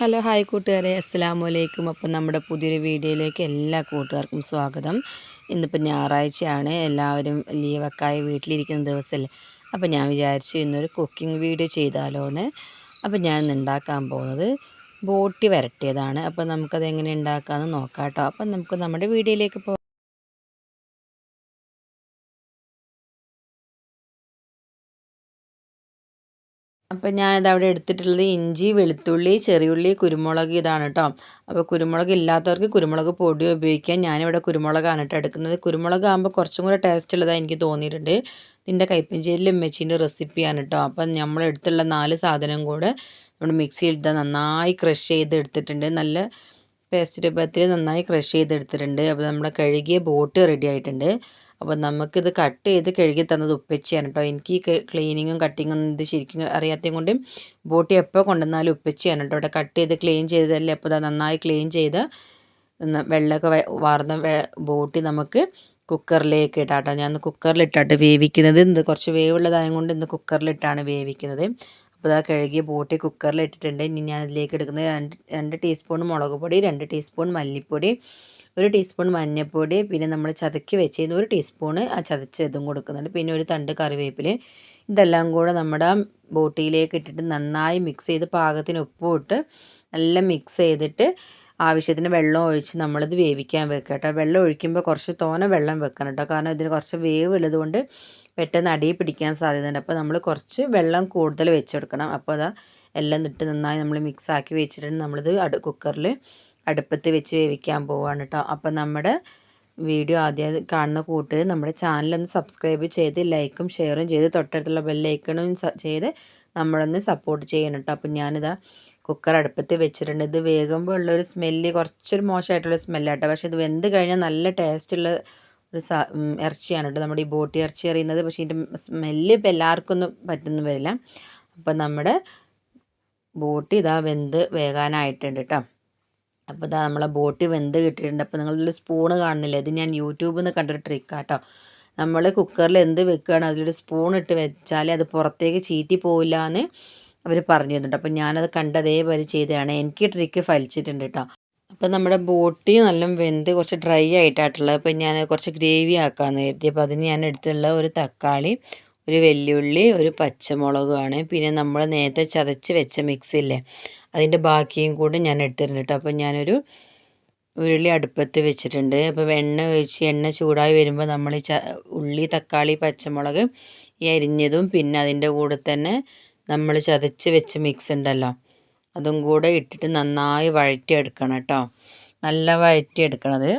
Hello hi കൂട്ടുകാരെ, അസ്സലാമു അലൈക്കും. അപ്പം നമ്മുടെ പുതിയൊരു വീഡിയോയിലേക്ക് എല്ലാ കൂട്ടുകാർക്കും സ്വാഗതം. ഇന്നിപ്പോൾ ഞായറാഴ്ചയാണ്, എല്ലാവരും ലീവൊക്കെ ആയി വീട്ടിലിരിക്കുന്ന ദിവസമല്ലേ. അപ്പം ഞാൻ വിചാരിച്ചു ഇന്നൊരു കുക്കിംഗ് വീഡിയോ ചെയ്താലോ എന്ന്. അപ്പം ഞാൻ ഇന്ന് ഉണ്ടാക്കാൻ പോകുന്നത് ബോട്ടി വരട്ടിയതാണ്. അപ്പം നമുക്കത് എങ്ങനെ ഉണ്ടാക്കാമെന്ന് നോക്കാം കേട്ടോ. അപ്പം നമുക്ക് നമ്മുടെ വീഡിയോയിലേക്ക് പോകാം. അപ്പം ഞാനിത് അവിടെ എടുത്തിട്ടുള്ളത് ഇഞ്ചി, വെളുത്തുള്ളി, ചെറിയുള്ളി, കുരുമുളക് ഇതാണ് കേട്ടോ. അപ്പോൾ കുരുമുളക് ഇല്ലാത്തവർക്ക് കുരുമുളക് പൊടി ഉപയോഗിക്കാം. ഞാനിവിടെ കുരുമുളകാണ് കേട്ടോ എടുക്കുന്നത്. കുരുമുളക് ആകുമ്പോൾ കുറച്ചും കൂടെ ടേസ്റ്റ് ഉള്ളതായി എനിക്ക് തോന്നിയിട്ടുണ്ട്. ഇതിൻ്റെ കൈപ്പഞ്ചേരിയിൽ ഉമ്മച്ചീൻ്റെ റെസിപ്പിയാണ് കേട്ടോ. അപ്പം നമ്മൾ എടുത്തുള്ള 4 സാധനം കൂടെ നമ്മൾ മിക്സിയിൽ ഇട്ട് നന്നായി ക്രഷ് ചെയ്ത് എടുത്തിട്ടുണ്ട്. നല്ല പേസ്റ്റ് രൂപത്തിൽ നന്നായി ക്രഷ് ചെയ്തെടുത്തിട്ടുണ്ട്. അപ്പോൾ നമ്മുടെ കഴുകിയ ബോട്ട് റെഡി ആയിട്ടുണ്ട്. അപ്പോൾ നമുക്കിത് കട്ട് ചെയ്ത് കഴുകി തന്നത് ഉപ്പച്ചിയാണ് കേട്ടോ. എനിക്ക് ഈ ക്ലീനിങ്ങും കട്ടിങ്ങും ഇത് ശരിക്കും അറിയാത്തത് കൊണ്ട് ബോട്ടി എപ്പോൾ കൊണ്ടുവന്നാലും ഉപ്പച്ചിയാണ് കേട്ടോ. ഇവിടെ കട്ട് ചെയ്ത് ക്ലീൻ ചെയ്തതല്ലേ. അപ്പോൾ അത് നന്നായി ക്ലീൻ ചെയ്ത് വെള്ളമൊക്കെ വാർന്ന ബോട്ടി നമുക്ക് കുക്കറിലേക്ക് ഇട്ടാട്ടോ. ഞാൻ കുക്കറിലിട്ടാട്ട് വേവിക്കുന്നത്. ഇത് കുറച്ച് വേവുള്ളതായത് കൊണ്ട് ഇന്ന് കുക്കറിലിട്ടാണ് വേവിക്കുന്നത്. അപ്പോൾ ഇതാ കഴുകിയ ബോട്ടി കുക്കറിൽ ഇട്ടിട്ടുണ്ട്. ഇനി ഞാൻ ഇതിലേക്ക് എടുക്കുന്നത് രണ്ട് ടീസ്പൂൺ മുളക് പൊടി, 2 ടീസ്പൂൺ മല്ലിപ്പൊടി, 1 ടീസ്പൂൺ മഞ്ഞൾപ്പൊടി, പിന്നെ നമ്മൾ ചതക്കി വെച്ചതിന് 1 ടീസ്പൂണ് ആ ചതച്ചതും കൊടുക്കുന്നുണ്ട്. പിന്നെ ഒരു തണ്ട് കറിവേപ്പില. ഇതെല്ലാം കൂടെ നമ്മുടെ ബോട്ടിയിലേക്ക് ഇട്ടിട്ട് നന്നായി മിക്സ് ചെയ്ത് പാകത്തിന് ഉപ്പും ഇട്ട് നല്ല മിക്സ് ചെയ്തിട്ട് ആവശ്യത്തിന് വെള്ളം ഒഴിച്ച് നമ്മളിത് വേവിക്കാൻ വെക്കുക കേട്ടോ. വെള്ളം ഒഴിക്കുമ്പോൾ കുറച്ച് തോനെ വെള്ളം വെക്കണം കേട്ടോ. കാരണം ഇതിന് കുറച്ച് വേവ് ഉള്ളതുകൊണ്ട് പെട്ടെന്ന് അടിയിൽ പിടിക്കാൻ സാധ്യതയുണ്ട്. അപ്പോൾ നമ്മൾ കുറച്ച് വെള്ളം കൂടുതൽ വെച്ചെടുക്കണം. അപ്പോൾ അതാ എല്ലാം ഇട്ട് നന്നായി നമ്മൾ മിക്സ് ആക്കി വെച്ചിട്ടുണ്ട്. നമ്മളിത് കുക്കറിൽ അടുപ്പത്ത് വെച്ച് വേവിക്കാൻ പോവുകയാണ് കേട്ടോ. അപ്പോൾ നമ്മുടെ വീഡിയോ ആദ്യം കാണുന്ന കൂട്ടുകാർ നമ്മുടെ ചാനലൊന്ന് സബ്സ്ക്രൈബ് ചെയ്ത് ലൈക്കും ഷെയറും ചെയ്ത് തൊട്ടടുത്തുള്ള ബെല്ലൈക്കണും ചെയ്ത് നമ്മളൊന്ന് സപ്പോർട്ട് ചെയ്യണം കേട്ടോ. അപ്പം ഞാനിതാ കുക്കർ അടുപ്പത്ത് വെച്ചിട്ടുണ്ട്. ഇത് വേകുമ്പോൾ ഉള്ളൊരു സ്മെല്ല് കുറച്ചൊരു മോശമായിട്ടുള്ള സ്മെല്ലാട്ടോ. പക്ഷേ ഇത് വെന്ത് കഴിഞ്ഞാൽ നല്ല ടേസ്റ്റുള്ള ഒരു ഇറച്ചിയാണ് കേട്ടോ നമ്മുടെ ഈ ബോട്ടി ഇറച്ചി അറിയുന്നത്. പക്ഷേ ഇതിൻ്റെ സ്മെല്ല് ഇപ്പോൾ എല്ലാവർക്കും ഒന്നും പറ്റുന്നു വരില്ല. അപ്പം നമ്മുടെ ബോട്ടി ഇതാ വെന്ത് വേകാനായിട്ടുണ്ട് കേട്ടോ. അപ്പോൾ ഇതാ നമ്മളെ ബോട്ടി വെന്ത് കിട്ടിയിട്ടുണ്ട്. അപ്പോൾ നിങ്ങളിതിൽ സ്പൂണ് കാണുന്നില്ല. ഇത് ഞാൻ യൂട്യൂബിൽ നിന്ന് കണ്ടൊരു ട്രിക്കാട്ടോ. നമ്മൾ കുക്കറിൽ എന്ത് വെക്കുകയാണ് അതിലൊരു സ്പൂൺ ഇട്ട് വെച്ചാൽ അത് പുറത്തേക്ക് ചീറ്റി പോവില്ല എന്ന് അവർ പറഞ്ഞു തന്നിട്ടുണ്ട്. അപ്പോൾ ഞാനത് കണ്ട് അതേപോലെ ചെയ്തതാണ്. എനിക്ക് ട്രിക്ക് ഫലിച്ചിട്ടുണ്ട് കേട്ടോ. അപ്പോൾ നമ്മുടെ ബോട്ടി നല്ല വെന്ത് കുറച്ച് ഡ്രൈ ആയിട്ടായിട്ടുള്ളത്. അപ്പോൾ ഞാൻ കുറച്ച് ഗ്രേവി ആക്കാമെന്ന് കരുതി. അപ്പോൾ അതിന് ഞാൻ എടുത്തുള്ള ഒരു തക്കാളി, ഒരു വെല്ലുള്ളി, ഒരു പച്ചമുളകുമാണ്. പിന്നെ നമ്മൾ നേരത്തെ ചതച്ച് വെച്ച മിക്സ് ഇല്ലേ, അതിൻ്റെ ബാക്കിയും കൂടി ഞാൻ എടുത്തിട്ടുണ്ട് കേട്ടോ. അപ്പോൾ ഞാനൊരു ഉരുളി അടുപ്പത്ത് വെച്ചിട്ടുണ്ട്. അപ്പോൾ എണ്ണ ഒഴിച്ച് എണ്ണ ചൂടായി വരുമ്പോൾ നമ്മൾ ഈ ഉള്ളി, തക്കാളി, പച്ചമുളക് ഈ അരിഞ്ഞതും പിന്നെ അതിൻ്റെ കൂടെ തന്നെ നമ്മൾ ചതച്ച് വെച്ച മിക്സ് ഉണ്ടല്ലോ അതും കൂടെ ഇട്ടിട്ട് നന്നായി വഴറ്റിയെടുക്കണം കേട്ടോ. നല്ല വഴറ്റിയെടുക്കണത്.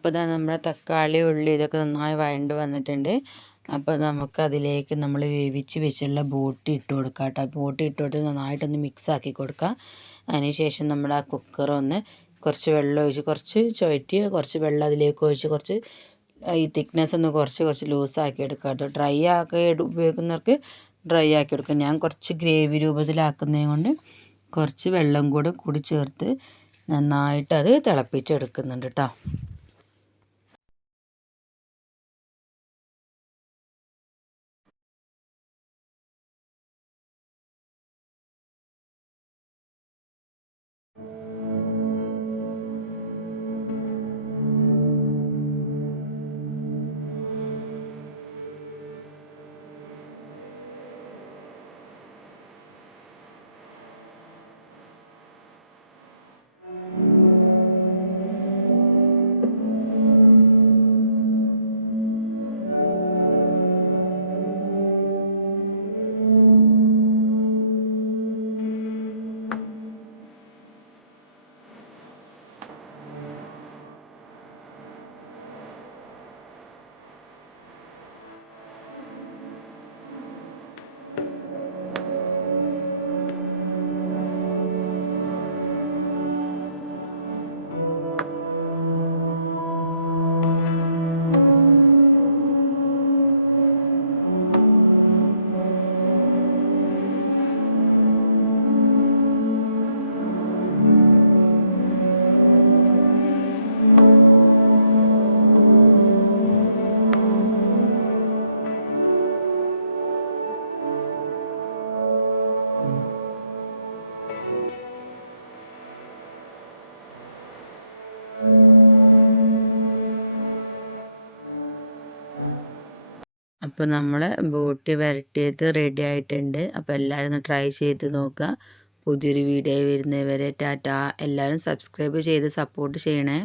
അപ്പോൾ ഇതാ നമ്മുടെ തക്കാളി ഉള്ളി ഇതൊക്കെ നന്നായി വഴണ്ട് വന്നിട്ടുണ്ട്. അപ്പോൾ നമുക്കതിലേക്ക് നമ്മൾ വേവിച്ച് വെച്ചുള്ള ബോട്ടി ഇട്ട് കൊടുക്കാം കേട്ടോ. ബോട്ടി ഇട്ട് കൊടുത്ത് നന്നായിട്ടൊന്ന് മിക്സ് ആക്കി കൊടുക്കുക. അതിന് ശേഷം നമ്മൾ ആ കുക്കർ ഒന്ന് കുറച്ച് വെള്ളം ഒഴിച്ച് കുറച്ച് ചുവറ്റി കുറച്ച് വെള്ളം അതിലേക്ക് ഒഴിച്ച് കുറച്ച് ഈ തിക്നെസ് ഒന്ന് കുറച്ച് ലൂസാക്കി എടുക്കുക കേട്ടോ. ഡ്രൈ ആക്കി ഉപയോഗിക്കുന്നവർക്ക് ഡ്രൈ ആക്കി എടുക്കുക. ഞാൻ കുറച്ച് ഗ്രേവി രൂപത്തിലാക്കുന്നത് കൊണ്ട് കുറച്ച് വെള്ളം കൂടി ചേർത്ത് നന്നായിട്ട് അത് തിളപ്പിച്ചെടുക്കുന്നുണ്ട് കേട്ടോ. അപ്പോൾ നമ്മൾ ബോട്ടി വരട്ടിയത് റെഡി ആയിട്ടുണ്ട്. അപ്പോൾ എല്ലാവരും ഒന്ന് ട്രൈ ചെയ്ത് നോക്കുക. പുതിയൊരു വീഡിയോ വരുന്നവരെ ടാറ്റ. എല്ലാവരും സബ്സ്ക്രൈബ് ചെയ്ത് സപ്പോർട്ട് ചെയ്യണേ.